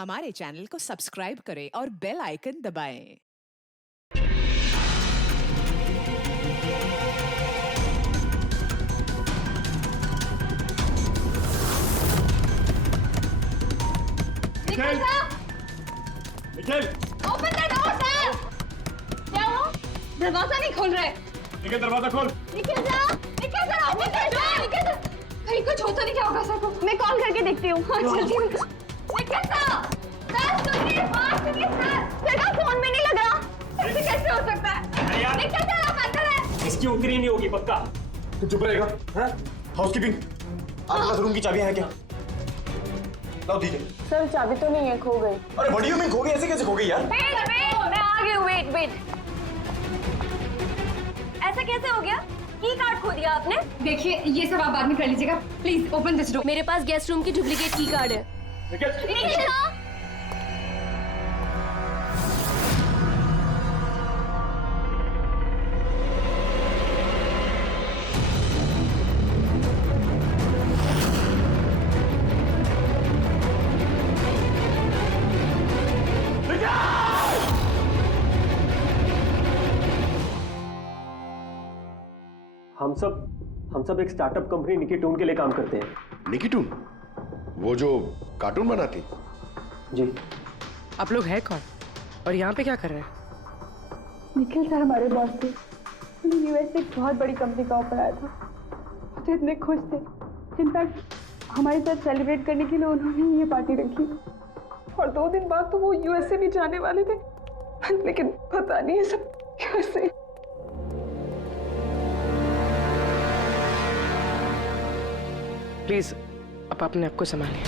हमारे चैनल को सब्सक्राइब करें और बेल आइकन दबाएं। Nikhil! Nikhil! Open the door, sir! क्या हुआ? दरवाजा नहीं खोल रहे। निखिल दरवाजा खोल। Nikhil sir! Nikhil sir, open the door! Nikhil sir! कहीं कुछ हो तो नहीं क्या होगा सर को? मैं कॉल करके देखती हूँ। हाँ, जल्दी। निखिल सर! सर सुनिए, बात सुनिए सर! सर का फोन में नहीं लग रहा। ऐसे कैसे हो सकता है? यार! निखिल सर आप अंदर हैं। इसकी उतरी नहीं होगी पक्का। तू चुप रहेगा? हाँ? हाउसकीपिंग। आपके पास रूम की चाबियां हैं क्या? लाओ दीजिए। सर चाबी तो नहीं है, खो गई। अरे व्हाट डू यू मीन खो गई? ऐसे कैसे खो गई यार? वेट मैं आ गई हूँ। वेट ऐसा कैसे हो गया? की कार्ड खो दिया आपने? देखिए ये सब आप बाद में कर लीजिएगा। Please open this door. मेरे पास गेस्ट रूम की डुप्लीकेट की कार्ड है। निखिल! हम सब एक स्टार्टअप कंपनी निकिटून के लिए काम करते हैं। निकिटून? वो जो कार्टून बनाती? जी। आप लोग हैं कौन और यहाँ पे क्या कर रहे हैं? निखिल सर हमारे बॉस थे। उन्हें यूएस से एक बहुत बड़ी कंपनी का ऑफर आया था। वो तो इतने खुश थे। इनफैक्ट हमारे साथ सेलिब्रेट करने के लिए उन्होंने ये पार्टी रखी और 2 दिन बाद तो वो यूएस से भी जाने वाले थे, लेकिन पता नहीं है सब कैसे। प्लीज आप अपने आप को संभालिए।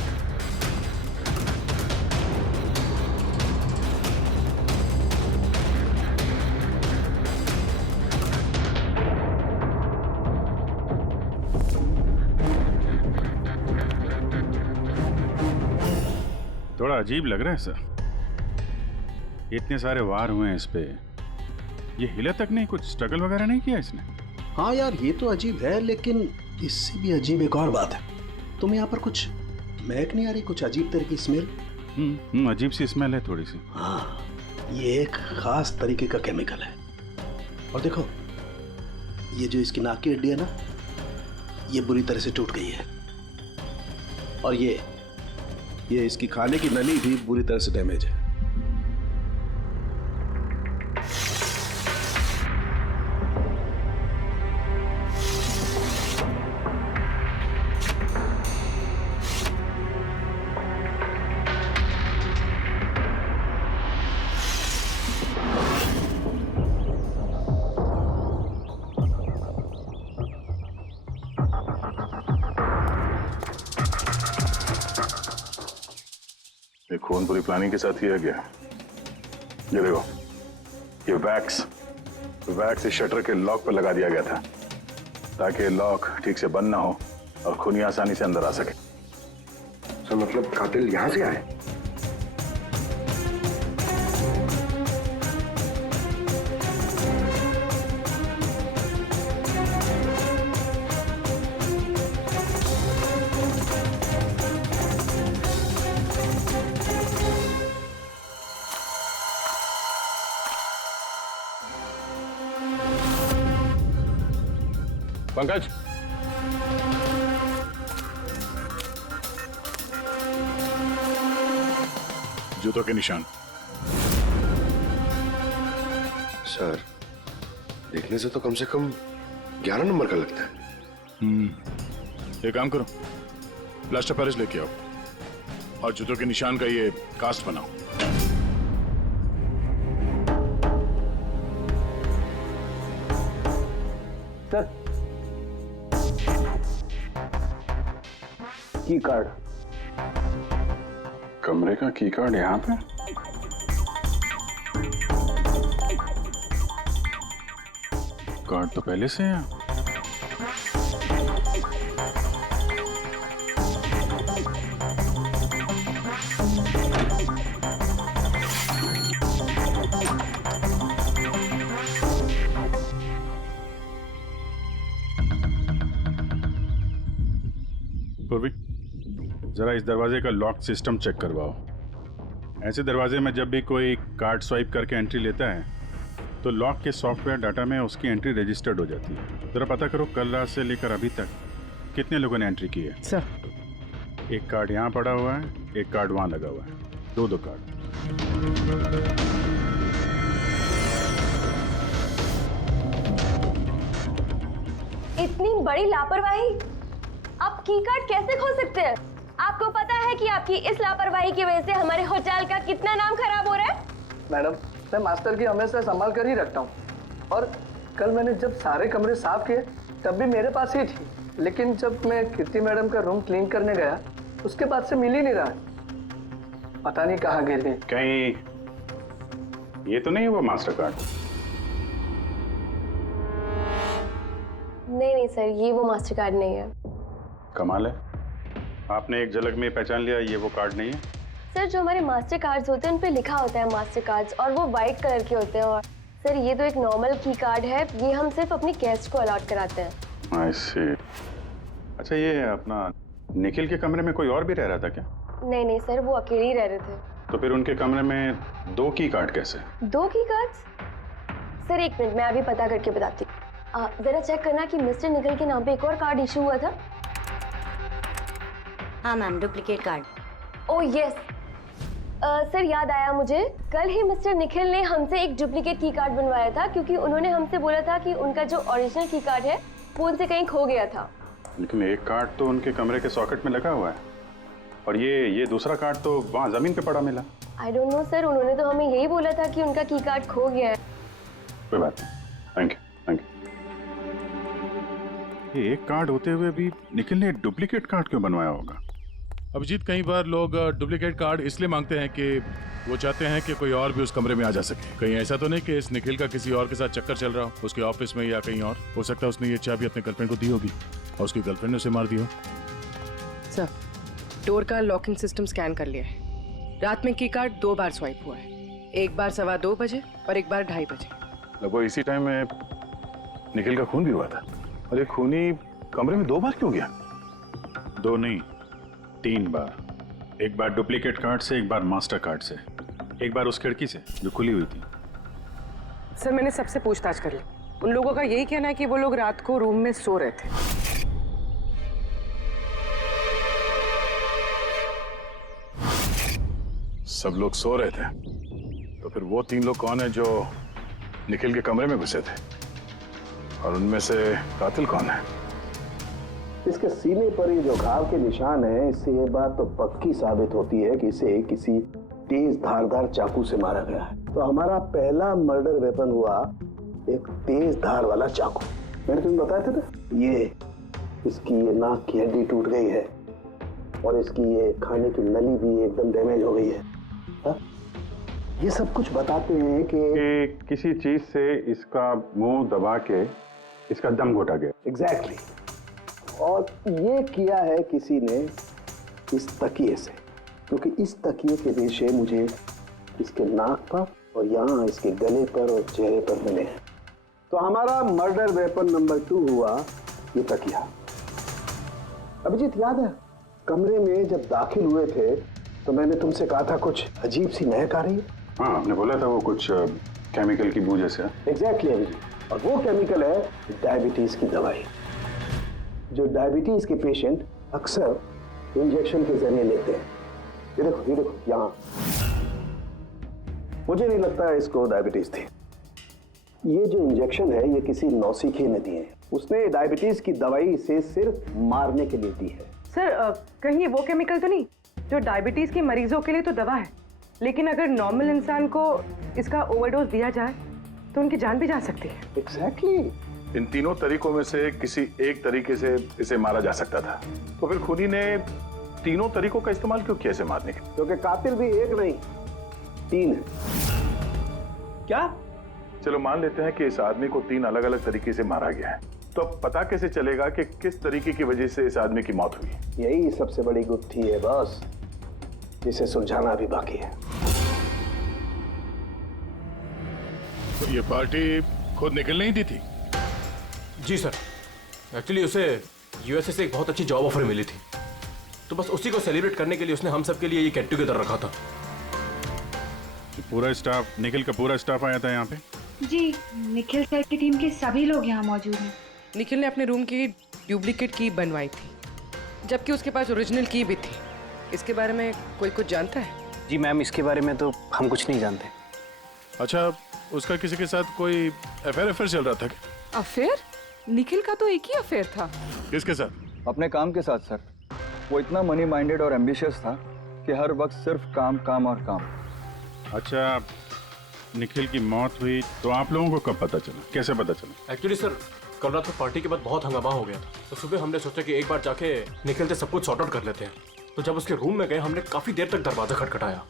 थोड़ा अजीब लग रहा है सर। इतने सारे वार हुए हैं इस पे, ये हिला तक नहीं, कुछ स्ट्रगल वगैरह नहीं किया इसने? हाँ यार ये तो अजीब है, लेकिन इससे भी अजीब एक और बात है। तुम्हें यहाँ पर कुछ महक नहीं आ रही? कुछ अजीब तरह की स्मेल? अजीब सी स्मेल है थोड़ी सी। हाँ, ये एक खास तरीके का केमिकल है। और देखो ये जो इसकी नाक की हड्डी है ना, ये बुरी तरह से टूट गई है। और ये इसकी खाने की नली भी बुरी तरह से डैमेज है। ये खून पूरी प्लानिंग के साथ किया गया। ये देखो, ये वैक्स इस शटर के लॉक पर लगा दिया गया था ताकि लॉक ठीक से बंद ना हो और खूनी आसानी से अंदर आ सके। तो मतलब कातिल यहाँ से आए? पंकज, जूतों के निशान। सर देखने से तो कम 11 नंबर का लगता है। एक काम करो, प्लास्टर पेरिस लेके आओ और जूतों के निशान का ये कास्ट बनाओ। सर की कार्ड। कमरे का की कार्ड यहाँ पे? कार्ड तो पहले से है। पूर्वी, जरा इस दरवाजे का लॉक सिस्टम चेक करवाओ। ऐसे दरवाजे में जब भी कोई कार्ड स्वाइप करके एंट्री लेता है तो लॉक के सॉफ्टवेयर डाटा में उसकी एंट्री रजिस्टर्ड हो जाती है। जरा पता करो कल रात से लेकर अभी तक कितने लोगों ने एंट्री की है। सर एक कार्ड यहाँ पड़ा हुआ है, एक कार्ड वहाँ लगा हुआ है, दो कार्ड। इतनी बड़ी लापरवाही! आप की कार्ड कैसे खो सकते हैं? आपको पता है कि आपकी इस लापरवाही की वजह से हमारे होटल का कितना नाम खराब हो रहा है? मैडम, मैं मास्टर की हमेशा संभाल कर ही रखता हूँ, और कल मैंने जब सारे कमरे साफ किए तब भी मेरे पास ही थी, लेकिन जब मैं कीर्ति मैडम का रूम क्लीन करने गया उसके बाद से मिल ही नहीं रहा। पता नहीं कहाँ गिर गई। कहीं ये तो नहीं है वो मास्टर कार्ड? नहीं सर, ये वो मास्टर कार्ड नहीं है। कमाल है, आपने एक झलक में पहचान लिया ये वो कार्ड नहीं है। सर, जो हमारे मास्टर कार्ड्स होते हैं उन पे लिखा होता है मास्टर कार्ड्स, और वो वाइट कलर के होते हैं। और सर, ये तो एक नॉर्मल की कार्ड है, ये हम सिर्फ अपने गेस्ट को अलॉट कराते हैं। आई सी। अच्छा, ये अपना निखिल के कमरे में कोई और भी रह रहा था क्या? नहीं सर, वो अकेले ही रह रहे थे। तो फिर उनके कमरे में 2 की कार्ड कैसे? 2 की कार्ड्स? सर एक मिनट, मैं अभी पता करके बताती हूँ। जरा चेक करना कि मिस्टर निखिल के नाम पे एक और कार्ड इशू हुआ था। हाँ ma'am, duplicate card. Oh yes sir, याद आया मुझे, कल ही मिस्टर निखिल ने हमसे एक डुप्लीकेट की कार्ड बनवाया था, क्योंकि उन्होंने हमसे बोला था कि उनका जो ओरिजिनल की कार्ड है वो उनसे कहीं खो गया था। लेकिन एक कार्ड तो उनके कमरे के सॉकेट में लगा हुआ है, और ये दूसरा कार्ड तो वहाँ जमीन पे पड़ा मिला। आई डोंट नो सर, उन्होंने तो हमें यही बोला था कि उनका की कार्ड खो गया है। कोई बात नहीं, थैंक यू। ये एक कार्ड होते हुए भी निखिल ने डुप्लीकेट कार्ड क्यों बनवाया होगा? अभिजीत, कई बार लोग डुप्लीकेट कार्ड इसलिए मांगते हैं कि वो चाहते हैं कि कोई और भी उस कमरे में आ जा सके। कहीं ऐसा तो नहीं कि इस निखिल का किसी और के साथ चक्कर चल रहा हो, उसके ऑफिस में या कहीं और। हो सकता है उसने ये चाबी अपने गर्लफ्रेंड को दी होगी और उसकी गर्लफ्रेंड ने उसे मार दी हो। सर, डोर का लॉकिंग सिस्टम स्कैन कर लिया है। रात में की कार्ड 2 बार स्वाइप हुआ है, एक बार 2:15 बजे और एक बार 2:30 बजे। लगभग इसी टाइम में निखिल का खून भी हुआ था। और ये खूनी कमरे में 2 बार क्यों गया? 2 नहीं, 3 बार। एक बार डुप्लीकेट कार्ड से, एक बार मास्टर कार्ड से, एक बार उस खिड़की से जो खुली हुई थी। सर, मैंने सबसे पूछताछ कर ली, उन लोगों का यही कहना है कि वो लोग रात को रूम में सो रहे थे। सब लोग सो रहे थे, तो फिर वो 3 लोग कौन है जो निखिल के कमरे में घुसे थे, और उनमें से कातिल कौन है? इसके सीने पर ये जो घाव के निशान है, इससे ये बात तो पक्की साबित होती है कि इसे किसी तेज धारदार चाकू से मारा गया है। तो हमारा पहला मर्डर वेपन हुआ एक तेज धार वाला चाकू। मैंने तुम्हें बताया था ना, ये इसकी ये नाक की हड्डी टूट गई है, और इसकी ये खाने की नली भी एकदम डैमेज हो गई है। हा? ये सब कुछ बताते हैं कि किसी चीज से इसका मुंह दबा के इसका दम घोटा गया। एग्जैक्टली। और ये किया है किसी ने इस तकिए से, क्योंकि इस तकिए के रेशे मुझे इसके नाक पर और यहाँ इसके गले पर और चेहरे पर मिले हैं। तो हमारा मर्डर वेपन नंबर 2 हुआ ये तकिया। अभिजीत, याद है कमरे में जब दाखिल हुए थे तो मैंने तुमसे कहा था कुछ अजीब सी महक आ रही है? हाँ, आपने बोला था वो कुछ केमिकल की बू जैसे। एग्जैक्टली अभिजीत, और वो केमिकल है डायबिटीज की दवाई, जो डायबिटीज के पेशेंट अक्सर इंजेक्शन के जरिए लेते हैं। ये देखो यहाँ। मुझे नहीं लगता है इसको डायबिटीज थी। ये जो इंजेक्शन है ये किसी नौसिखिए ने दिए हैं। उसने डायबिटीज की दवाई इसे सिर्फ मारने के लिए दी है। सर, कहीं वो केमिकल तो नहीं जो डायबिटीज के मरीजों के लिए तो दवा है, लेकिन अगर नॉर्मल इंसान को इसका ओवरडोज दिया जाए तो उनकी जान भी जा सकती है। एग्जैक्टली। इन तीनों तरीकों में से किसी एक तरीके से इसे मारा जा सकता था, तो फिर खूनी ने तीनों तरीकों का इस्तेमाल क्यों किया इसे मारने के? क्योंकि कातिल भी एक नहीं 3 है। क्या? चलो मान लेते हैं कि इस आदमी को 3 अलग अलग तरीके से मारा गया है, तो अब पता कैसे चलेगा कि किस तरीके की वजह से इस आदमी की मौत हुई? यही सबसे बड़ी गुत्थी है बॉस, जिसे सुलझाना भी बाकी है। तो ये पार्टी खुद निकल नहीं दी थी? जी सर, एक्चुअली उसे यूएसए से एक बहुत अच्छी जॉब ऑफर मिली थी, तो बस उसी को सेलिब्रेट करने के लिए उसने हम सब के लिए ये गेट टुगेदर रखा था। पूरा स्टाफ, निखिल का पूरा स्टाफ आया था यहाँ पे? जी, निखिल सर की टीम के सभी लोग यहाँ मौजूद हैं। निखिल ने अपने रूम की डुप्लीकेट की बनवाई थी, जबकि उसके पास ओरिजिनल की भी थी। इसके बारे में कोई कुछ जानता है? जी मैम, इसके बारे में तो हम कुछ नहीं जानते। अच्छा, उसका किसी के साथ कोई अफेयर चल रहा था क्या? अफेयर? निखिल का तो एक ही अफेयर था। किसके साथ? अपने काम के साथ सर। वो इतना मनी माइंडेड और एम्बिशियस था कि हर वक्त सिर्फ काम काम और काम। अच्छा, निखिल की मौत हुई तो आप लोगों को कब पता चला, कैसे पता चला? एक्चुअली सर, कल रात को पार्टी के बाद बहुत हंगामा हो गया था, तो सुबह हमने सोचा कि एक बार जाके निखिल से सब कुछ सॉर्ट आउट कर लेते हैं। तो जब उसके रूम में गए, हमने काफी देर तक दरवाजा खटखटाया,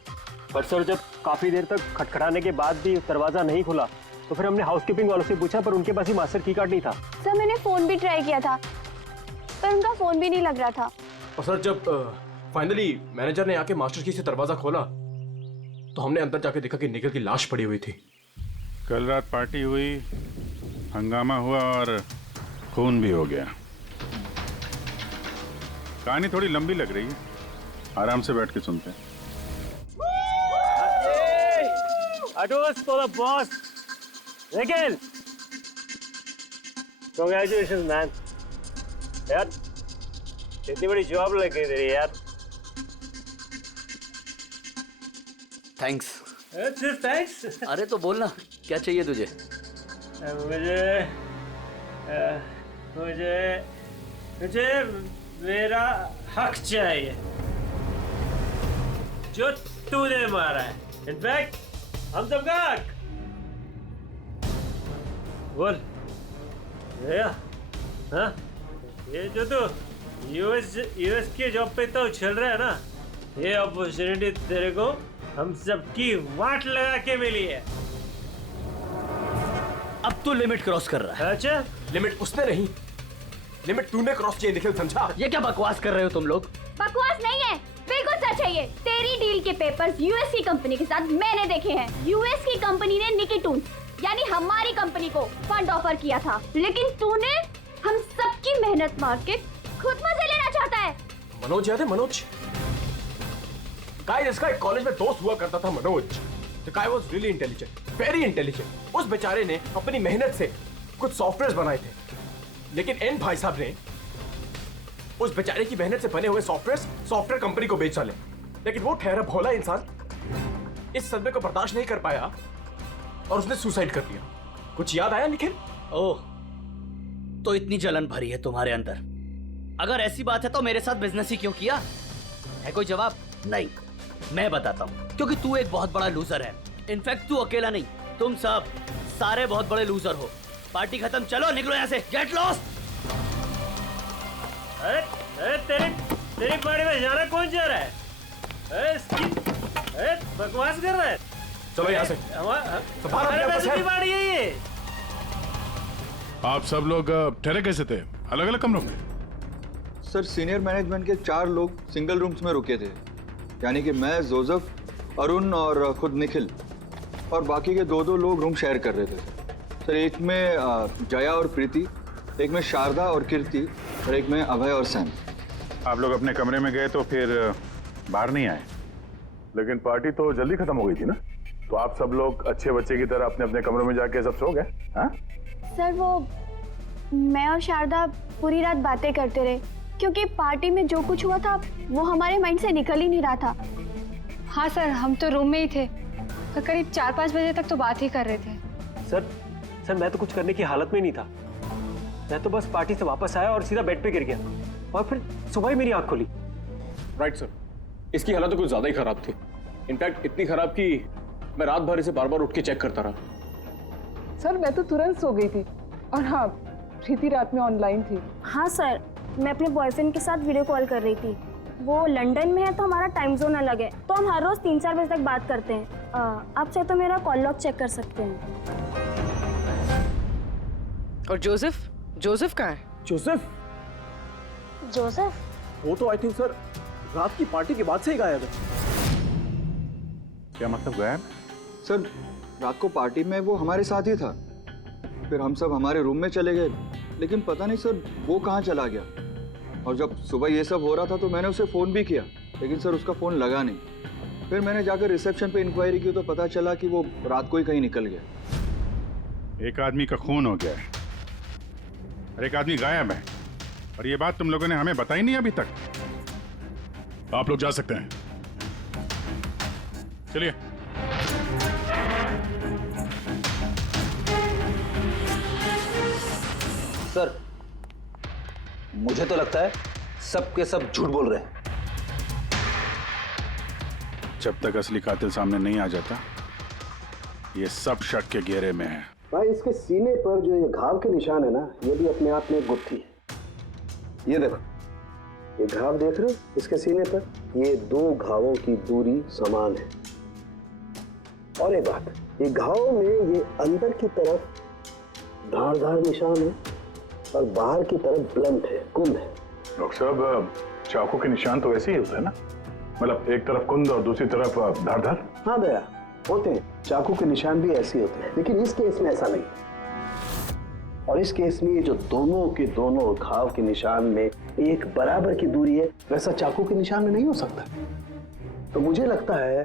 पर सर जब काफी देर तक खटखटाने के बाद भी दरवाजा नहीं खुला तो फिर हमने हाउसकीपिंग वालों से पूछा, पर उनके पास ही मास्टर की कार्ड नहीं था। सर मैंने फोन भी ट्राई किया था, पर उनका फोन भी नहीं लग रहा था। और सर जब फाइनली मैनेजर ने आके मास्टर की से दरवाजा खोला तो हमने अंदर जाके देखा कि निखिल की लाश पड़ी हुई थी। कल रात पार्टी हुई, हंगामा हुआ और खून भी हो गया। कहानी थोड़ी लंबी लग रही है, आराम से बैठ के सुनते हैं। for the boss. Nikhil, congratulations man. यार इतनी बड़ी जॉब लग गई तेरी यार। थैंक्स। सिर्फ थैंक्स? अरे तो बोलना, क्या चाहिए तुझे? मुझे मेरा हक चाहिए जो तूने मारा है। इनफैक्ट हम सबका हक। बोल भैया, हाँ ये जो तू यूएस के जॉब पे तो चल रहा है ना, ये अपॉर्चुनिटी तेरे को हम सबकी वाट लगा के मिली है। अब तू लिमिट क्रॉस कर रहा है। अच्छा, लिमिट उसने नहीं, लिमिट तूने क्रॉस किया निखिल, समझा? ये क्या बकवास कर रहे हो तुम लोग? बकवास नहीं है, बिल्कुल सच है ये। तेरी डील के पेपर्स यूएस की कंपनी के साथ मैंने देखे हैं। यूएस की कंपनी ने निकिटून यानी हमारी कंपनी को फंड ऑफर किया था, लेकिन तूने हम सबकी मेहनत मार के खुद मजे लेना चाहता है। मनोज याद है? मनोज गाइस, इसका एक कॉलेज में दोस्त हुआ करता था Manoj. The guy was really intelligent, very intelligent। उस बेचारे ने अपनी मेहनत से कुछ सॉफ्टवेयर बनाए थे, लेकिन एन भाई साहब ने उस बेचारे की मेहनत से बने हुए सॉफ्टवेयर कंपनी को बेच डाले। लेकिन वो ठहरा भोला इंसान इस सदमे को बर्दाश्त नहीं कर पाया और उसने सुसाइड कर लिया। कुछ याद आया निखिल? ओह, तो इतनी जलन भरी है तुम्हारे अंदर। अगर ऐसी बात है तो मेरे साथ बिजनेस ही क्यों किया? है कोई जवाब? नहीं, मैं बताता हूँ। क्योंकि तू एक बहुत बड़ा लूजर है। इनफैक्ट तू अकेला नहीं, तुम सब सारे बहुत बड़े लूजर हो। पार्टी खत्म, चलो निकलो यहाँ से, गेट लॉस्ट। अरे तेरी पार्टी में जाना कौन जा रहा है? अरे बकवास कर रहा है। चलो यहाँ से, हमारे पैसे की पार्टी है ये। आप सब लोग ठहरे कैसे थे अलग अलग कमरों में? सर सीनियर मैनेजमेंट के 4 लोग सिंगल रूम्स में रुके थे, यानी कि मैं, जोसेफ, अरुण और खुद निखिल, और बाकी के 2 लोग रूम शेयर कर रहे थे। सर एक में जया और प्रीति, एक में शारदा और कीर्ति, और एक में अभय और सैम। आप लोग अपने कमरे में गए तो फिर बाहर नहीं आए? लेकिन पार्टी तो जल्दी खत्म हो गई थी ना, तो आप सब लोग अच्छे बच्चे की तरह अपने अपने कमरों में जाके सब सो गए? हाँ सर वो मैं और शारदा पूरी रात बातें करते रहे, क्योंकि पार्टी में जो कुछ हुआ था वो हमारे माइंड से निकल ही नहीं रहा था। हाँ सर, हम तो रूम में ही थे और करीब 4-5 बजे तक तो बात ही कर रहे थे। सर मैं तो कुछ करने की हालत में नहीं था। मैं तो बस पार्टी से वापस आया और सीधा बेड पे गिर गया और फिर सुबह ही मेरी आंख खुली। राइट सर, इसकी हालत तो कुछ ज्यादा ही खराब थी। इनफैक्ट इतनी खराब कि मैं रात भर इसे बार बार उठ के चेक करता रहा। सर मैं तो तुरंत सो गई थी। और हाँ, प्रीति रात में ऑनलाइन थी। हाँ सर, मैं अपने बॉयफ्रेंड के साथ वीडियो कॉल कर रही थी। वो लंदन में है तो हमारा टाइम जोन अलग है, तो हम हर रोज 3-4 बजे तक बात करते हैं। आप चाहे तो मेरा कॉल लॉग चेक कर सकते हैं। और जोसेफ कहाँ है? जोसेफ वो तो आई थिंक सर रात की पार्टी के बाद से ही गायब है। क्या मतलब गायब? सर रात को पार्टी में वो हमारे साथ ही था, फिर हम सब हमारे रूम में चले गए, लेकिन पता नहीं सर वो कहाँ चला गया। और जब सुबह ये सब हो रहा था तो मैंने उसे फ़ोन भी किया, लेकिन सर उसका फ़ोन लगा नहीं। फिर मैंने जाकर रिसेप्शन पे इंक्वायरी की तो पता चला कि वो रात को ही कहीं निकल गया। एक आदमी का खून हो गया है और एक आदमी गायब है, और ये बात तुम लोगों ने हमें बताई नहीं अभी तक। आप लोग जा सकते हैं, चलिए। सर, मुझे तो लगता है सब के सब झूठ बोल रहे हैं। जब तक असली कातिल सामने नहीं आ जाता, ये सब शक के घेरे में है। भाई, इसके सीने पर जो ये घाव के निशान है ना, ये भी अपने आप में एक गुत्थी है। ये देखो, ये घाव देख रहे हो इसके सीने पर? ये दो घावों की दूरी समान है। और एक बात, ये घाव में ये अंदर की तरफ धारदार निशान है और बाहर की तरफ ब्लंट है, कुंद है। डॉक्टर साहब, चाकू के निशान तो वैसे ही होता है ना? मतलब एक तरफ कुंद और दूसरी तरफ धारदार। हाँ दया, होते हैं, चाकू के निशान भी ऐसे होते हैं, लेकिन इस केस में ऐसा नहीं है। और इस केस में ये जो दोनों के दोनों घाव के निशान में एक बराबर की दूरी है, वैसा चाकू के निशान में नहीं हो सकता। तो मुझे लगता है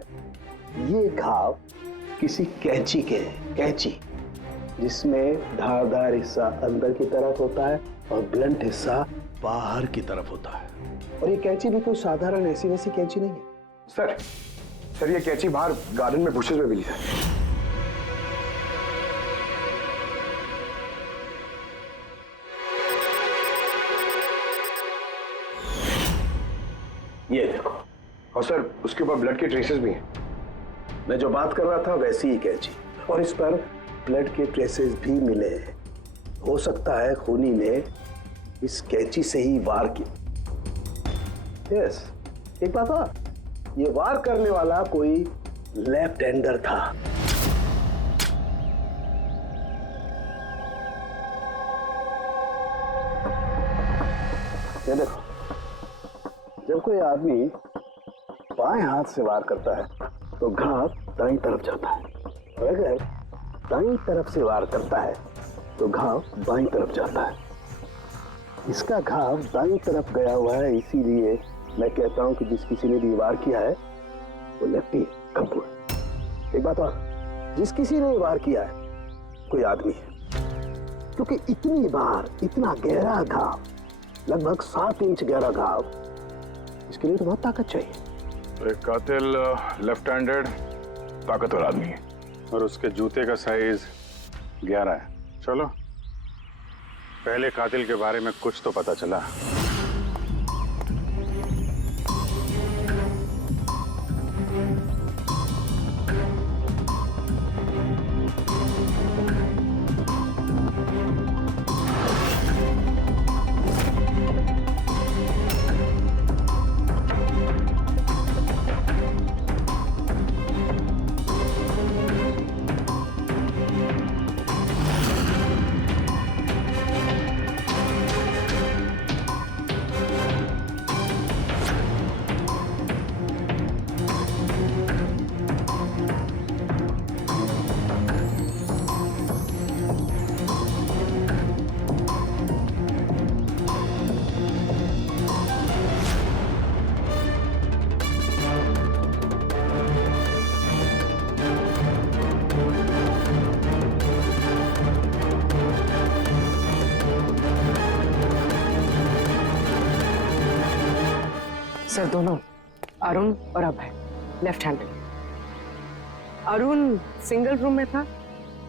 ये घाव किसी कैंची के हैं, कैंची, जिसमें धारदार हिस्सा अंदर की तरफ होता है और ब्लंट हिस्सा बाहर की तरफ होता है। और ये कैंची भी कोई साधारण ऐसी वैसी कैंची नहीं है। सर ये कैंची बाहर गार्डन में बुशेस में मिली है। ये देखो। और सर उसके ऊपर ब्लड के ट्रेसेस भी हैं। मैं जो बात कर रहा था वैसी ही कैंची, और इस पर ब्लड के ट्रेसेस भी मिले हैं। हो सकता है खूनी ने इस कैंची से ही वार किया। यस, एक बात और, ये वार करने वाला कोई लेफ्ट हैंडर था। ये देखो, जब कोई आदमी बाएं हाथ से वार करता है तो घाव दाईं तरफ जाता है, और अगर दाईं तरफ से वार करता है तो घाव बाईं तरफ जाता है। इसका घाव दाईं तरफ गया हुआ है, इसीलिए मैं कहता हूं कि जिस किसी ने भी वार किया है वो लेफ्टी कपूर। एक बात और, जिस किसी ने वार किया है कोई आदमी है, क्योंकि इतनी बार इतना गहरा घाव, लगभग 7 इंच गहरा घाव, इसके लिए तो बहुत ताकत चाहिए। एक कातिल लेफ्ट हैंडेड ताकतवर आदमी है, और उसके जूते का साइज 11 है। चलो, पहले कातिल के बारे में कुछ तो पता चला। सर, दोनों अरुण और Abhay left handed. Arun single room में था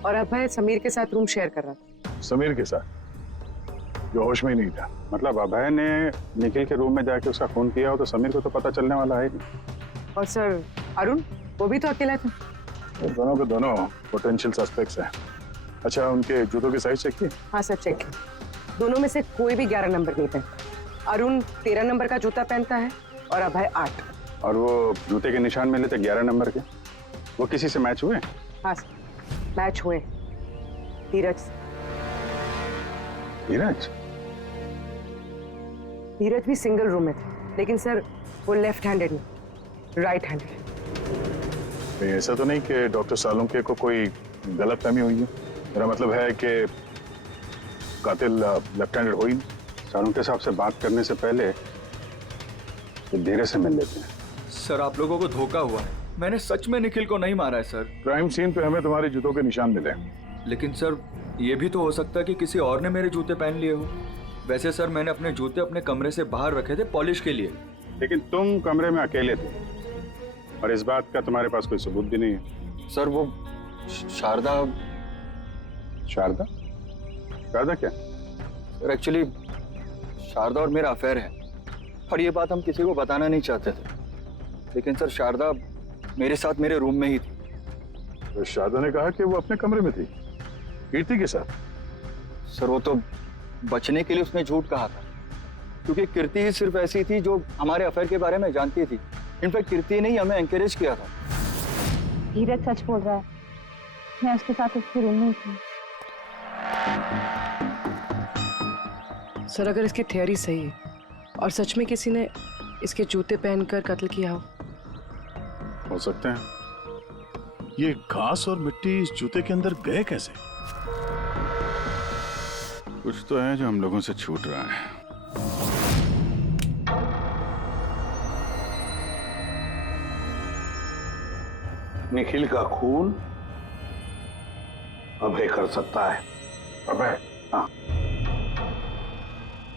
और अभय समीर के साथ रूम शेयर कर रहा था। समीर के साथ, जो होश में ही नहीं था। मतलब अभय ने निखिल के रूम में जाके उसका खून किया हो तो समीर को तो पता चलने वाला है नहीं। और सर अरुण, वो भी तो अकेला था। तो दोनों के दोनों पोटेंशियल सस्पेक्ट्स हैं। अच्छा, उनके जूतों की साइज चेक की? हाँ सर, चेक। दोनों में से कोई भी 11 नंबर नहीं पहनता। अरुण 13 नंबर का जूता पहनता है और अभय 8। और वो जूते के निशान मिले थे 11 नंबर के, वो किसी से मैच हुए? हाँ सर, मैच हुए। धीरज। धीरज? धीरज भी सिंगल रूम में थे, लेकिन सर वो लेफ्ट हैंडेड नहीं, राइट हैंडेड। ऐसा तो नहीं कि डॉक्टर सालुंके को कोई गलतफहमी हुई है? मेरा मतलब है कि कातिल लेफ्ट हैंडेड हो ही नहीं। सालुंके साहब से बात करने से पहले धीरे से मिल लेते हैं। सर, आप लोगों को धोखा हुआ है। मैंने सच में निखिल को नहीं मारा है सर। क्राइम सीन पे हमें तुम्हारे जूतों के निशान मिले। लेकिन सर ये भी तो हो सकता है कि किसी और ने मेरे जूते पहन लिए हो। वैसे सर मैंने अपने जूते अपने कमरे से बाहर रखे थे पॉलिश के लिए। लेकिन तुम कमरे में अकेले थे और इस बात का तुम्हारे पास कोई सबूत भी नहीं है। सर वो शारदा शारदा शारदा क्या? सर एक्चुअली शारदा और मेरा अफेयर है और ये बात हम किसी को बताना नहीं चाहते थे। लेकिन सर शारदा मेरे साथ मेरे रूम में ही थी। तो शारदा ने कहा कि वो अपने कमरे में थी कीर्ति के साथ। सर वो तो बचने के लिए उसने झूठ कहा था, क्योंकि कीर्ति ही सिर्फ ऐसी थी जो हमारे अफेयर के बारे में जानती थी। इनफैक्ट कीर्ति ने ही हमें एनकरेज किया था। धीरज सच बोल रहा है, मैं उसके साथ उसके रूम में थी। सर अगर इसकी थियरी सही है और सच में किसी ने इसके जूते पहनकर कत्ल किया हो सकता है। ये घास और मिट्टी इस जूते के अंदर गए कैसे? कुछ तो है जो हम लोगों से छूट रहा है। निखिल का खून अभय कर सकता है। अभय? हाँ।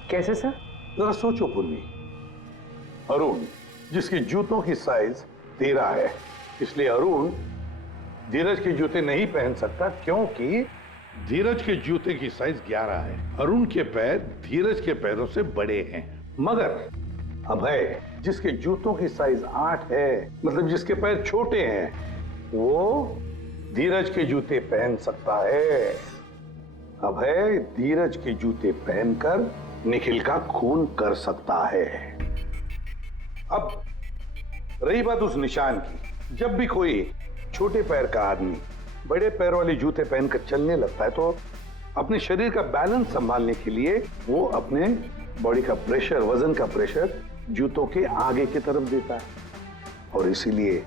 कैसे सर? जरा सोचो पूर्वी। अरुण जिसके जूतों की साइज 13 है, इसलिए अरुण धीरज के जूते नहीं पहन सकता क्योंकि धीरज के जूते की साइज 11 है। अरुण के पैर धीरज के पैरों से बड़े हैं। मगर अभय जिसके जूतों की साइज 8 है, मतलब जिसके पैर छोटे हैं, वो धीरज के जूते पहन सकता है। अभय धीरज के जूते पहनकर निखिल का खून कर सकता है। अब रही बात उस निशान की, जब भी कोई छोटे पैर का आदमी बड़े पैर वाले जूते पहनकर चलने लगता है तो अपने शरीर का बैलेंस संभालने के लिए वो अपने बॉडी का प्रेशर, वजन का प्रेशर जूतों के आगे की तरफ देता है और इसीलिए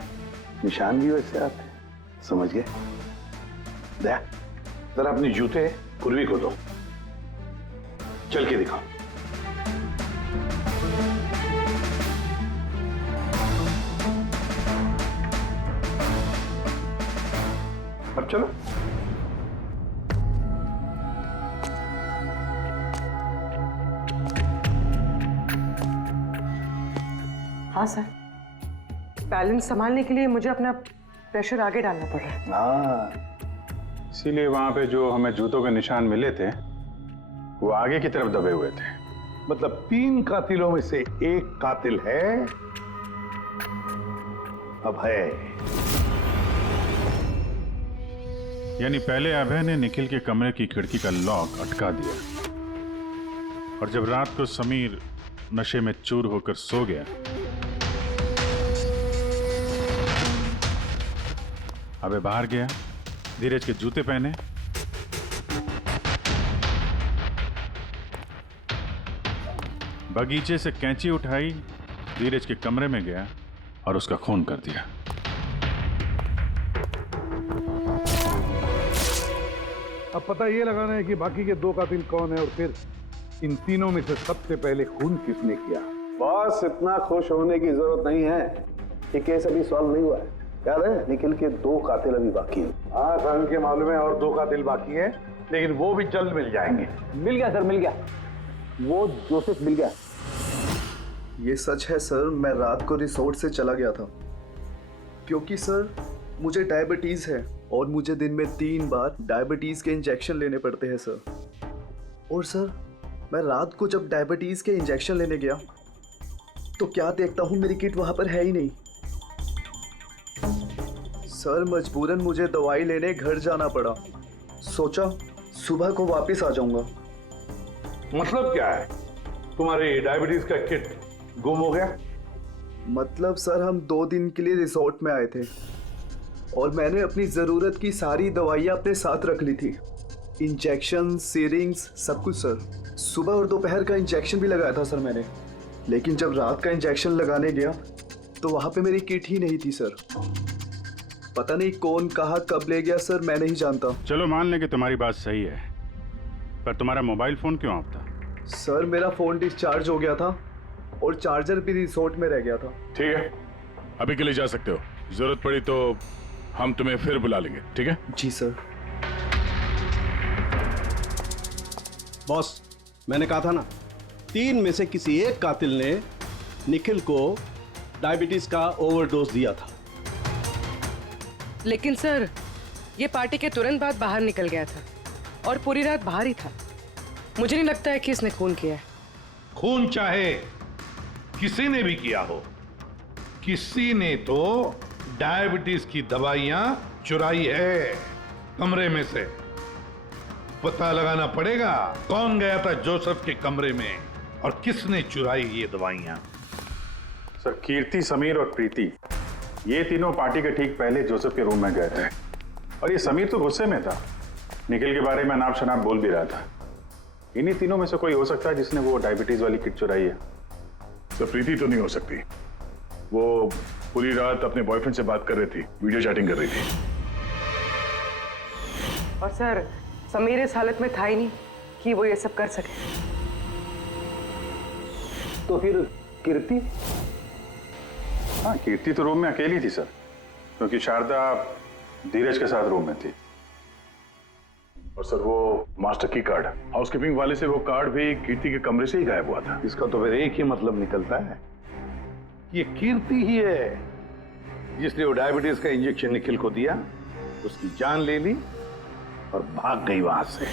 निशान भी वैसे आते हैं। समझ गए? दया जरा अपने जूते पूर्वी को दो, चल के दिखाओ। अब चलो। हाँ सर, बैलेंस संभालने के लिए मुझे अपना प्रेशर आगे डालना पड़ रहा है। हाँ, इसीलिए वहां पे जो हमें जूतों के निशान मिले थे वो आगे की तरफ दबे हुए थे। मतलब 3 कातिलों में से एक कातिल है अभय। यानी पहले अभय ने निखिल के कमरे की खिड़की का लॉक अटका दिया और जब रात को समीर नशे में चूर होकर सो गया, अभय बाहर गया, धीरज के जूते पहने, बगीचे से कैंची उठाई, धीरज के कमरे में गया और उसका खून कर दिया। अब पता ये लगाना है कि बाकी के 2 कातिल कौन है और फिर इन तीनों में से सबसे पहले खून किसने किया। बॉस इतना खुश होने की जरूरत नहीं है, ये केस अभी सॉल्व नहीं हुआ है। याद है निखिल के 2 कातिल अभी बाकी हैं। हाँ सर, के मालूम है और 2 कातिल बाकी हैं, लेकिन वो भी जल्द मिल जाएंगे। मिल गया सर, मिल गया, वो जोसेफ मिल गया। ये सच है सर, मैं रात को रिसोर्ट से चला गया था क्योंकि सर मुझे डायबिटीज है और मुझे दिन में 3 बार डायबिटीज के इंजेक्शन लेने पड़ते हैं सर। और सर मैं रात को जब डायबिटीज के इंजेक्शन लेने गया तो क्या देखता हूँ मेरी किट वहां पर है ही नहीं। सर मजबूरन मुझे दवाई लेने घर जाना पड़ा। सोचा सुबह को वापस आ जाऊंगा। मतलब क्या है? तुम्हारी डायबिटीज का किट गुम हो गया? मतलब सर हम 2 दिन के लिए रिसोर्ट में आए थे और मैंने अपनी ज़रूरत की सारी दवाइयाँ अपने साथ रख ली थी, इंजेक्शन, सीरिंग्स, सब कुछ सर। सुबह और दोपहर का इंजेक्शन भी लगाया था सर मैंने, लेकिन जब रात का इंजेक्शन लगाने गया तो वहाँ पे मेरी किट ही नहीं थी सर। पता नहीं कौन कहाँ कब ले गया सर, मैं नहीं जानता। चलो मान लें कि तुम्हारी बात सही है, पर तुम्हारा मोबाइल फोन क्यों ऑफ था? सर मेरा फोन डिस्चार्ज हो गया था और चार्जर भी रिसोर्ट में रह गया था। ठीक है, अभी के लिए जा सकते हो। जरूरत पड़ी तो हम तुम्हें फिर बुला लेंगे, ठीक है? जी सर। बॉस, मैंने कहा था ना, 3 में से किसी एक कातिल ने निखिल को डायबिटीज का ओवरडोज दिया था। लेकिन सर, ये पार्टी के तुरंत बाद बाहर निकल गया था और पूरी रात बाहर ही था। मुझे नहीं लगता है कि इसने खून किया है। खून चाहे किसी ने भी किया हो, किसी ने तो डायबिटीज की दवाइयां चुराई है कमरे में से। पता लगाना पड़ेगा कौन गया था जोसेफ के कमरे में और किसने चुराई ये दवाइयां। सर, कीर्ति, समीर और प्रीति, ये तीनों पार्टी के ठीक पहले जोसेफ के रूम में गए थे। और ये समीर तो गुस्से में था, निखिल के बारे में अनाप शनाप बोल भी रहा था। इन्हीं तीनों में से कोई हो सकता है जिसने वो डायबिटीज वाली किट चुराई है। तो प्रीति तो नहीं हो सकती, वो पूरी रात अपने बॉयफ्रेंड से बात कर रही थी, वीडियो चैटिंग कर रही थी। और सर, समीर इस हालत में था ही नहीं कि वो ये सब कर सके। तो फिर कीर्ति? हाँ, कीर्ति तो रूम में अकेली थी सर, क्योंकि शारदा धीरज के साथ रूम में थी। और सर, वो मास्टर की कार्ड, हाउसकीपिंग वाले से वो कार्ड भी कीर्ति के कमरे से ही गायब हुआ था। इसका तो फिर एक ही मतलब निकलता है, ये कीर्ति ही है जिसने वो डायबिटीज का इंजेक्शन निखिल को दिया, उसकी जान ले ली और भाग गई वहां से।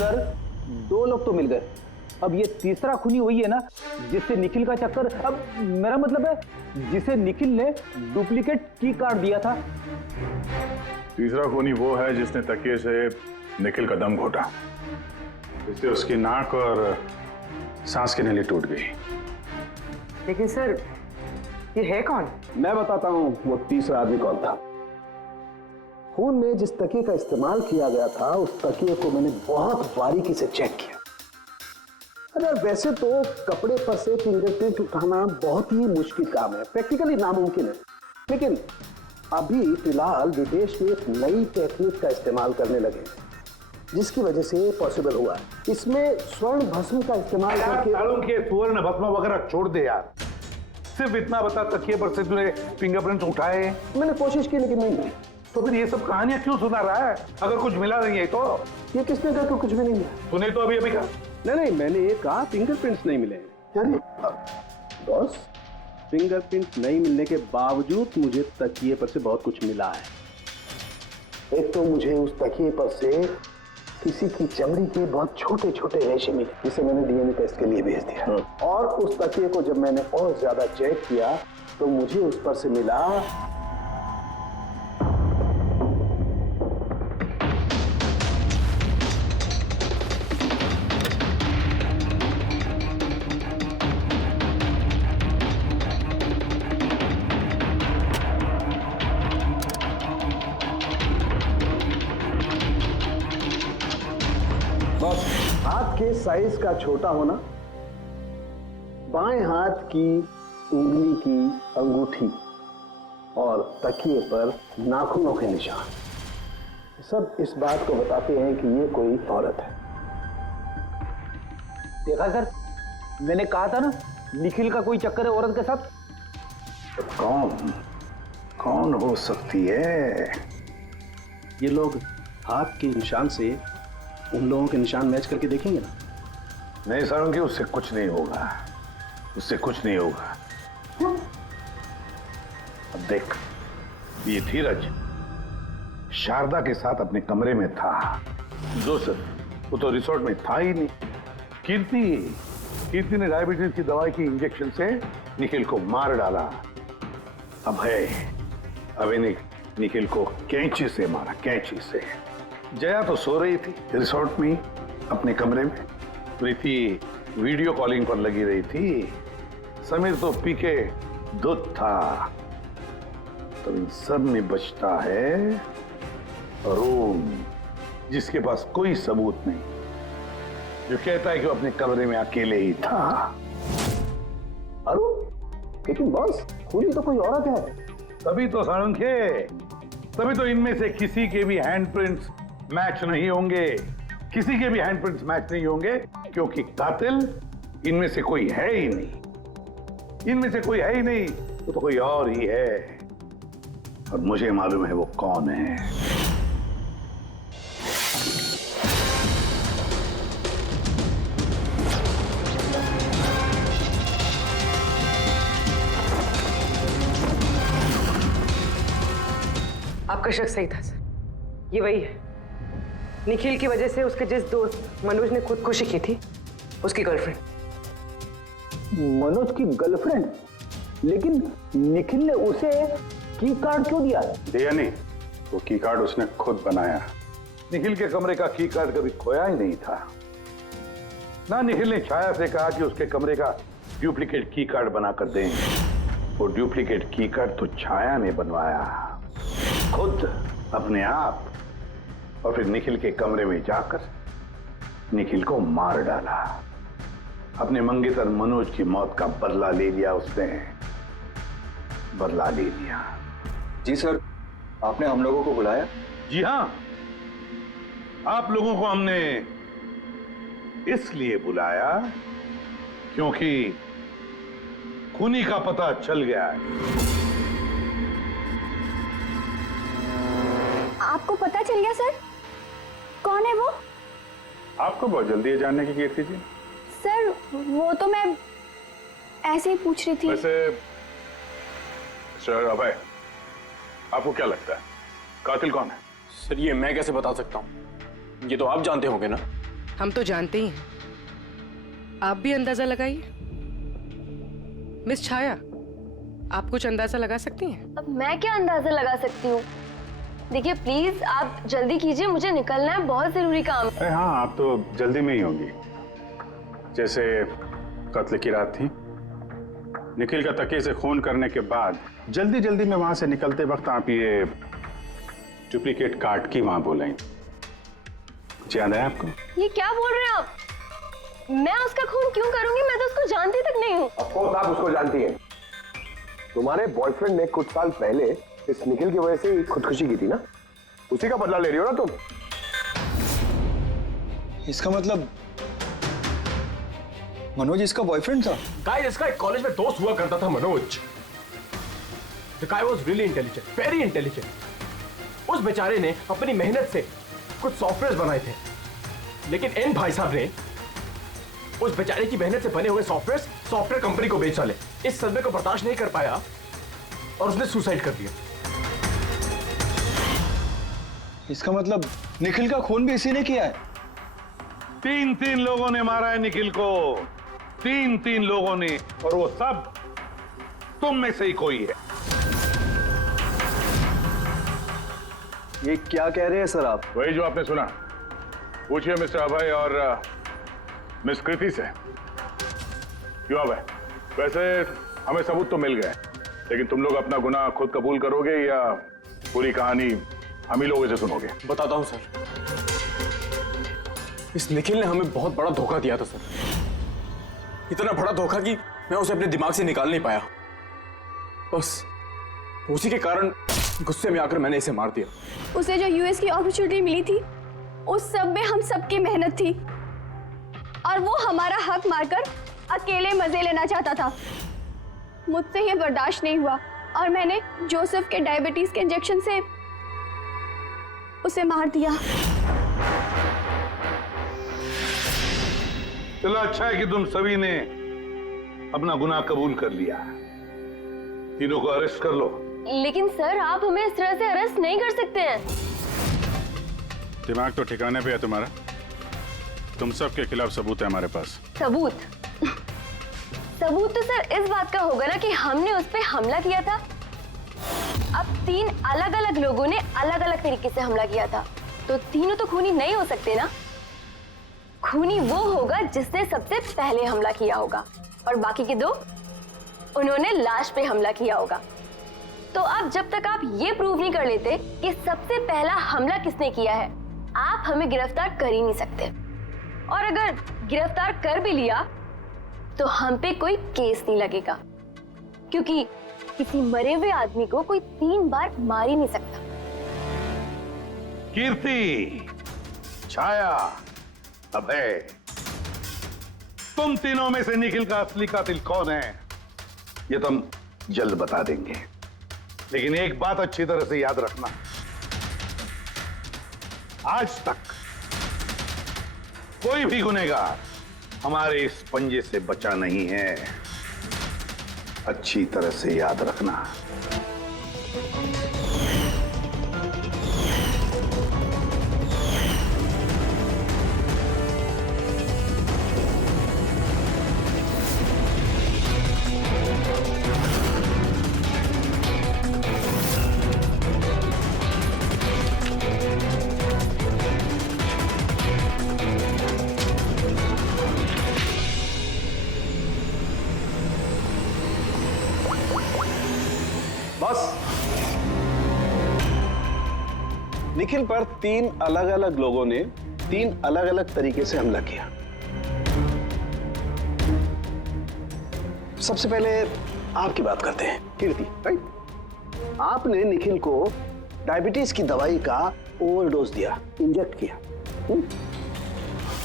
सर, 2 लोग तो मिल गए, अब ये तीसरा खूनी वही है ना जिससे निखिल का चक्कर। अब मेरा मतलब है जिसे निखिल ने डुप्लीकेट की कार्ड दिया था। तीसरा खूनी वो है जिसने तकिए से निखिल का दम घोटा, इससे उसकी नाक और सांस की नली टूट गई। लेकिन सर, ये है कौन? मैं बताता हूं वो तीसरा आदमी कौन था। खून में जिस तकिए का इस्तेमाल किया गया था, उस तकिए को मैंने बहुत बारीकी से चेक किया। अगर वैसे तो कपड़े पर से फिंगरप्रिंट उठाना बहुत ही मुश्किल काम है, प्रैक्टिकली नामुमकिन है, लेकिन अभी फिलहाल विदेश में एक नई टेक्निक का इस्तेमाल करने लगे जिसकी वजह से पॉसिबल हुआ है। इसमें स्वर्ण भस्म का इस्तेमाल करके स्वर्ण भस्म वगैरह छोड़ दे यार, सिर्फ इतना बता तकिए पर से तूने फिंगरप्रिंट्स उठाए? मैंने कोशिश की लेकिन नहीं मिली। तो फिर ये सब कहानियां क्यों सुना रहा है अगर कुछ मिला नहीं है तो? ये किसने कहा कि कुछ भी नहीं मिला? तूने तो अभी कहा। नहीं, मैंने ये कहा फिंगरप्रिंट्स नहीं मिले। यानी बॉस, फिंगरप्रिंट नहीं मिलने के बावजूद मुझे तकिए पर से बहुत कुछ मिला है। एक तो मुझे उस तकिए पर से किसी की चमड़ी के बहुत छोटे छोटे रेशे मिले जिसे मैंने डीएनए टेस्ट के लिए भेज दिया। और उस तकिए को जब मैंने और ज्यादा चेक किया तो मुझे उस पर से मिला हाथ के साइज का छोटा होना, बाएं हाथ की उंगली की अंगूठी और तकिए पर नाखूनों के निशान, सब इस बात को बताते हैं कि ये कोई औरत है। देखा सर, मैंने कहा था ना निखिल का कोई चक्कर है औरत के साथ। तो कौन हो सकती है? ये लोग हाथ के निशान से उन लोगों के निशान मैच करके देखेंगे ना? नहीं सारंगी, उससे कुछ नहीं होगा, उससे कुछ नहीं होगा। अब देख, ये धीरज शारदा के साथ अपने कमरे में था, जोसेफ वो तो रिसोर्ट में था ही नहीं। कीर्ति ने डायबिटीज की दवाई की इंजेक्शन से निखिल को मार डाला। अब निखिल को कैंची से मारा, कैंची से। जया तो सो रही थी रिसोर्ट में अपने कमरे में, प्रीति वीडियो कॉलिंग पर लगी रही थी। समीर तो पी के धुत था। तो इन सब में बचता है अरुण, जिसके पास कोई सबूत नहीं, जो कहता है कि वो अपने कमरे में अकेले ही था। अरुण, लेकिन बॉस खूनी तो कोई औरत है। तभी तो सारंगे, तभी तो इनमें से किसी के भी हैंडप्रिंट्स मैच नहीं होंगे, किसी के भी हैंडप्रिंट्स मैच नहीं होंगे, क्योंकि कातिल इनमें से कोई है ही नहीं। इनमें से कोई है ही नहीं, तो कोई और ही है, और मुझे मालूम है वो कौन है। आपका शक सही था सर, ये वही है। निखिल की वजह से उसके जिस दोस्त मनोज ने खुदकुशी की थी, उसकी गर्लफ्रेंड। मनोज की गर्लफ्रेंड? लेकिन निखिल ने उसे की कार्ड क्यों दिया? दिया नहीं, वो की कार्ड उसने खुद बनाया। निखिल के कमरे का की कार्ड कभी खोया ही नहीं था ना। निखिल ने छाया से कहा कि उसके कमरे का डुप्लीकेट की कार्ड बनाकर देंगे। वो डुप्लीकेट की कार्ड तो छाया ने बनवाया खुद, अपने आप, और फिर निखिल के कमरे में जाकर निखिल को मार डाला। अपने मंगेतर मनोज की मौत का बदला ले लिया उसने, बदला ले लिया। जी सर, आपने हम लोगों को बुलाया? जी हां, आप लोगों को हमने इसलिए बुलाया क्योंकि खूनी का पता चल गया है। आपको पता चल गया सर? कौन है वो? आपको बहुत जल्दी है जानने की, कीर्ति जी। सर वो तो मैं ऐसे ही पूछ रही थी। वैसे सर अभय, आपको क्या लगता है कातिल कौन है? सर ये मैं कैसे बता सकता हूँ, ये तो आप जानते होंगे ना। हम तो जानते ही हैं, आप भी अंदाजा लगाइए। मिस छाया, आप कुछ अंदाजा लगा सकती हैं? अब मैं क्या अंदाजा लगा सकती हूँ? देखिए प्लीज आप जल्दी कीजिए, मुझे निकलना है, बहुत जरूरी काम है। अरे हाँ, आप तो जल्दी में ही होंगी। जैसे कत्ल की रात थी, निखिल का तकिए से खून करने के बाद जल्दी जल्दी में वहां से निकलते वक्त आप ये डुप्लीकेट कार्ड की वहां बोलें, कुछ याद है आपको? ये क्या बोल रहे हैं आप? मैं उसका खून क्यों करूंगी? मैं तो उसको जानती तक नहीं हूँ। ऑफ कोर्स आप उसको जानती हैं। तुम्हारे बॉयफ्रेंड ने कुछ साल पहले इस निखिल की वजह से खुदकुशी की थी ना, उसी का बदला ले रही हो ना तुम? इसका मतलब मनोज इसका बॉयफ्रेंड था? गाइस, इसका एक कॉलेज में दोस्त हुआ करता था Manoj. The guy was really intelligent, very intelligent। उस बेचारे ने अपनी मेहनत से कुछ सॉफ्टवेयर बनाए थे, लेकिन इन भाई साहब ने उस बेचारे की मेहनत से बने हुए सॉफ्टवेयर कंपनी को बेच डाले। इस सदमे को बर्दाश्त नहीं कर पाया और उसने सुसाइड कर दिया। इसका मतलब निखिल का खून भी इसी ने किया है? तीन लोगों ने मारा है निखिल को, तीन लोगों ने, और वो सब तुम में से ही कोई है। ये क्या कह रहे हैं सर आप? वही जो आपने सुना। पूछिए मिस्टर अभय और मिस कृति से। क्यों अभय? वैसे हमें सबूत तो मिल गए, लेकिन तुम लोग अपना गुनाह खुद कबूल करोगे या पूरी कहानी हम ही लोगों से सुनोगे? बताता हूं सर। इस निखिल ने हमें बहुत बड़ा धोखा दिया था सर, इतना बड़ा धोखा कि मैं उसे अपने दिमाग से निकाल नहीं पाया। बस उसी के कारण गुस्से में आकर मैंने इसे मार दिया। उसे जो यूएस की अपॉर्चुनिटी मिली थी, उस सब में हम सबकी मेहनत थी, और वो हमारा हक मारकर अकेले मजे लेना चाहता था। मुझसे ये बर्दाश्त नहीं हुआ और मैंने जोसेफ के डायबिटीज के इंजेक्शन से उसे मार दिया। चलो अच्छा है कि तुम सभी ने अपना गुनाह कबूल कर लिया। तीनों को अरेस्ट कर लो। लेकिन सर आप हमें इस तरह से अरेस्ट नहीं कर सकते हैं। दिमाग तो ठिकाने पे है तुम्हारा। तुम सब के खिलाफ सबूत है हमारे पास। सबूत? सबूत तो सर इस बात का होगा ना कि हमने उस पे हमला किया था। अब 3 अलग अलग लोगों ने अलग अलग तरीके से हमला किया था, तो तीनों तो खूनी नहीं हो सकते ना। खूनी वो होगा जिसने सबसे पहले हमला किया होगा और बाकी के 2 उन्होंने लाश पे हमला किया होगा। तो अब जब तक आप ये प्रूव नहीं कर लेते कि सबसे पहला हमला किसने किया है, आप हमें गिरफ्तार कर ही नहीं सकते। और अगर गिरफ्तार कर भी लिया तो हम पे कोई केस नहीं लगेगा, क्योंकि किसी मरे हुए आदमी को कोई 3 बार मार ही नहीं सकता। कीर्ति, छाया, अभय, तुम तीनों में से निखिल का असली कातिल कौन है ये तो हम जल्द बता देंगे, लेकिन एक बात अच्छी तरह से याद रखना, आज तक कोई भी गुनहगार हमारे इस पंजे से बचा नहीं है। अच्छी तरह से याद रखना। निखिल पर 3 अलग अलग लोगों ने 3 अलग अलग तरीके से हमला किया। सबसे पहले आपकी बात करते हैं, कीर्ति, राइट? आपने निखिल को डायबिटीज की दवाई का ओवरडोज दिया, इंजेक्ट किया।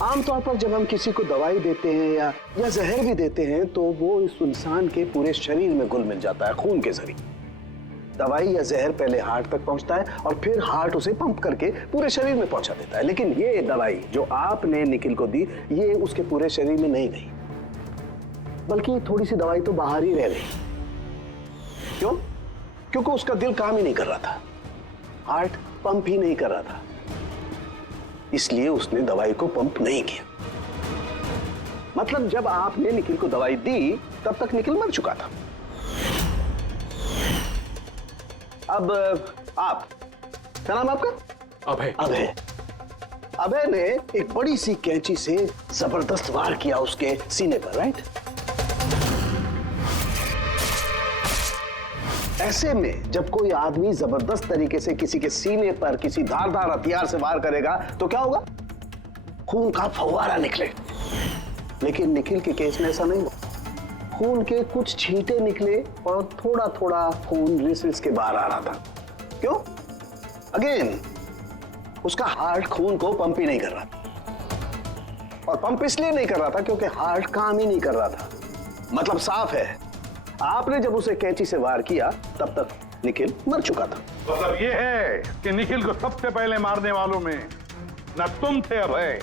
आमतौर पर जब हम किसी को दवाई देते हैं या जहर भी देते हैं तो वो इस इंसान के पूरे शरीर में घुल मिल जाता है, खून के जरिए। दवाई या जहर पहले हार्ट तक पहुंचता है और फिर हार्ट उसे पंप करके पूरे शरीर में पहुंचा देता है। लेकिन ये दवाई जो आपने निखिल को दी, ये उसके पूरे शरीर में नहीं गई, बल्कि थोड़ी सी दवाई तो बाहर ही रह गई। क्यों? क्योंकि उसका दिल काम ही नहीं कर रहा था, हार्ट पंप ही नहीं कर रहा था, इसलिए उसने दवाई को पंप नहीं किया। मतलब जब आपने निखिल को दवाई दी तब तक निखिल मर चुका था। अब आप, क्या नाम आपका? अभय। अभय। अभय ने एक बड़ी सी कैंची से जबरदस्त वार किया उसके सीने पर, राइट? ऐसे में जब कोई आदमी जबरदस्त तरीके से किसी के सीने पर किसी धारदार हथियार से वार करेगा तो क्या होगा? खून का फव्वारा निकले। लेकिन निखिल के केस में ऐसा नहीं हुआ। खून के कुछ छींटे निकले और थोड़ा थोड़ा खून रिसल्स के बाहर आ रहा था। क्यों? अगेन उसका हार्ट खून को पंप ही नहीं कर रहा था, और पंप इसलिए नहीं कर रहा था क्योंकि हार्ट काम ही नहीं कर रहा था। मतलब साफ है, आपने जब उसे कैंची से वार किया तब तक निखिल मर चुका था। मतलब ये है कि निखिल को सबसे पहले मारने वालों में न तुम थे अभय,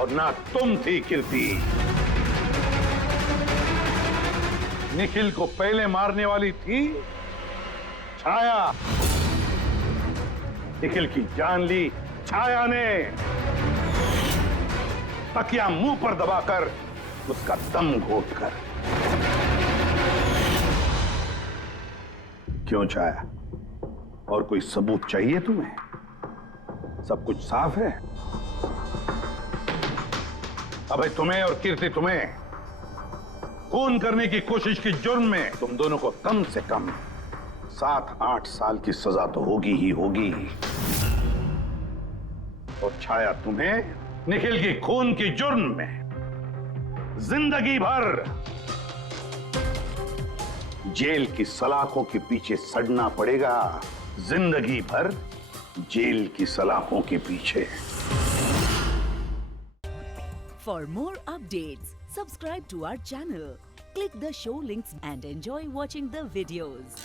और ना तुम थी कीर्ति। निखिल को पहले मारने वाली थी छाया। निखिल की जान ली छाया ने, तकिया मुंह पर दबाकर उसका दम घोटकर। क्यों छाया, और कोई सबूत चाहिए तुम्हें? सब कुछ साफ है। अबे तुम्हें और कीर्ति, तुम्हें खून करने की कोशिश की जुर्म में तुम दोनों को कम से कम 7-8 साल की सजा तो होगी ही होगी। और छाया, तुम्हें निखिल की खून की जुर्म में जिंदगी भर जेल की सलाखों के पीछे सड़ना पड़ेगा। जिंदगी भर जेल की सलाखों के पीछे। For more updates, subscribe to our channel, click the show links and enjoy watching the videos.